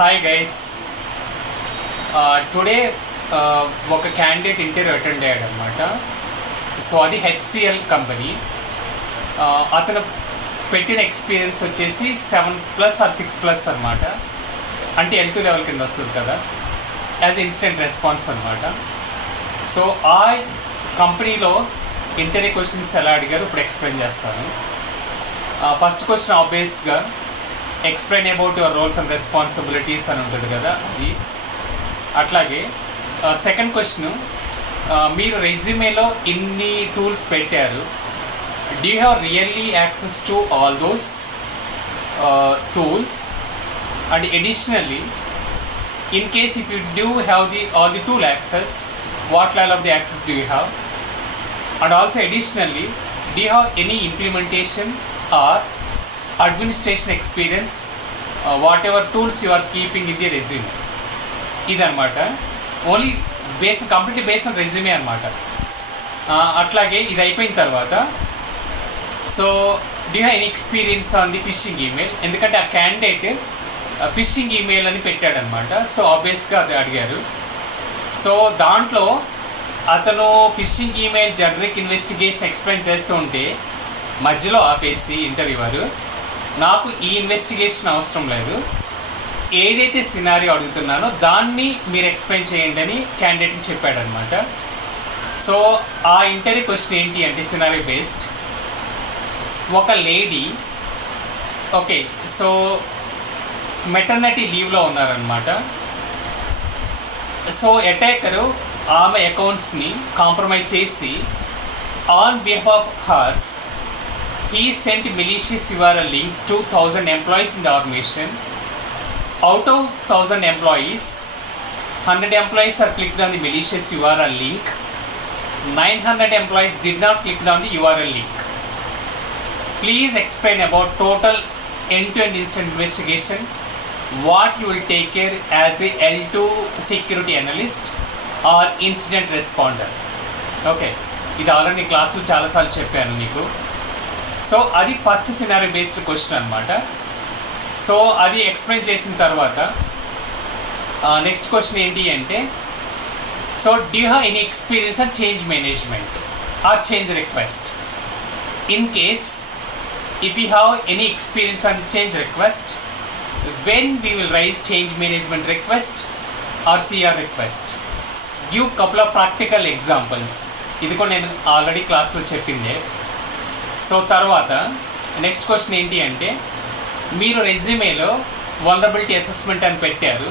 Hi guys. Today ఒక candidate interview attend అయ్యాడు అనమాట. సో అది హెచ్సిఎల్ కంపెనీ. అతను పెట్టిన ఎక్స్పీరియన్స్ వచ్చేసి 7+ or 6+ అనమాట. అంటే L2 లెవెల్ కింద వస్తుంది కదా, యాజ్ ఇన్స్టెంట్ రెస్పాన్స్ అనమాట. సో ఆ కంపెనీలో ఇంటర్వ్యూ క్వశ్చన్స్ ఎలా అడిగారు ఇప్పుడు ఎక్స్ప్లెయిన్ చేస్తాను. ఫస్ట్ క్వశ్చన్ ఆబ్వియస్గా explain about your roles and responsibilities అని ఉంటుంది కదా, అది. అట్లాగే సెకండ్ క్వశ్చన్, మీరు రెజ్యూమేలో ఇన్ని టూల్స్ పెట్టారు, do you have really access to all those tools? And additionally, in case if you do have all the tool access, what level of the access do you have? And also additionally, do you have any implementation or administration experience, whatever tools you are keeping in the resume? ఇదన్నమాట. Only completely based on resume అనమాట. అట్లాగే ఇది అయిపోయిన తర్వాత, so do you have any experience on the fishing email? ఎందుకంటే ఆ candidate fishing email అని పెట్టాడనమాట. సో ఆబ్వియస్గా అది అడిగారు. సో దాంట్లో అతను fishing email generic investigation explain చేస్తూ ఉంటే మధ్యలో ఆపేసి ఇంటర్వ్యూవర్, నాకు ఈ ఇన్వెస్టిగేషన్ అవసరం లేదు, ఏదైతే సినారియో అడుగుతున్నానో దాన్ని మీరు ఎక్స్ప్లెయిన్ చేయండి అని క్యాండిడేట్కి చెప్పాడనమాట. సో ఆ ఇంటర్వ్యూ క్వశ్చన్ ఏంటి అంటే సినారియో బేస్డ్. ఒక లేడీ, ఓకే, సో మెటర్నిటీ లీవ్లో ఉన్నారనమాట. సో అటాకరు ఆమె అకౌంట్స్ని కాంప్రమైజ్ చేసి on behalf of her he sent malicious URL link to 1000 employees in the organization. Out of 1000 employees, 100 employees are clicked on the malicious URL link. 900 employees did not click on the URL link. Please explain about total end-to-end instant investigation, what you will take care as a L2 security analyst or incident responder. Okay, ఇది already క్లాసులో చాలాసార్లు చెప్పాను మీకు. So అది first scenario based question అనమాట. So అది explain చేసిన తర్వాత నెక్స్ట్ క్వశ్చన్ ఏంటి అంటే, so do you have any experience on change management or change request? In case if you have any experience on the change request, when we will raise change management request or CR request? Give couple of practical examples. ఇది కూడా నేను ఆల్రెడీ క్లాస్లో చెప్పిందే. సో తర్వాత next question ఏంటి అంటే, మీరు రెజ్యూమేలో వల్నరబిలిటీ అసెస్మెంట్ అని పెట్టారు,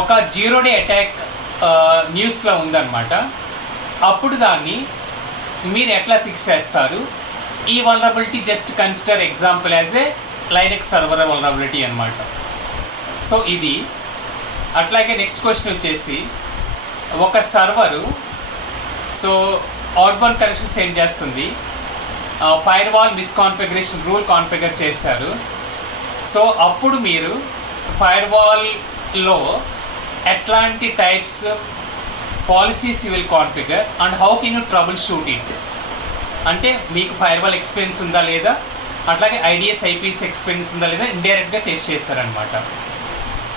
ఒక 0 day అటాక్ న్యూస్లో ఉందన్నమాట. అప్పుడు దాన్ని మీరు ఎట్లా ఫిక్స్ చేస్తారు? ఈ vulnerability just consider example as a Linux server vulnerability అనమాట. సో ఇది. అట్లాగే నెక్స్ట్ క్వశ్చన్ వచ్చేసి, ఒక server so outbound connection send చేస్తుంది, ఫైర్ వాల్ మిస్కాన్ఫిగరేషన్ రూల్ కాన్ఫిగర్ చేశారు. సో అప్పుడు మీరు ఫైర్ వాల్లో ఎట్లాంటి types policies you will configure and how can you trouble shoot it? అంటే మీకు ఫైర్ వాల్ ఎక్స్పీరియన్స్ ఉందా లేదా, అట్లాగే ఐడిఎస్ ఐపీఎస్ ఎక్స్పీరియన్స్ ఉందా లేదా ఇండైరెక్ట్గా టెస్ట్ చేస్తారనమాట.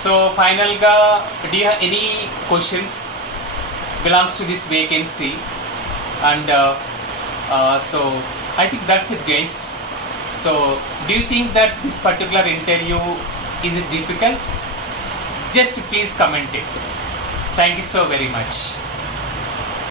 సో ఫైనల్గా, do you have any questions belongs to this vacancy? And so I think that's it, guys. So do you think that this particular interview is it difficult? Just please comment it. Thank you so very much.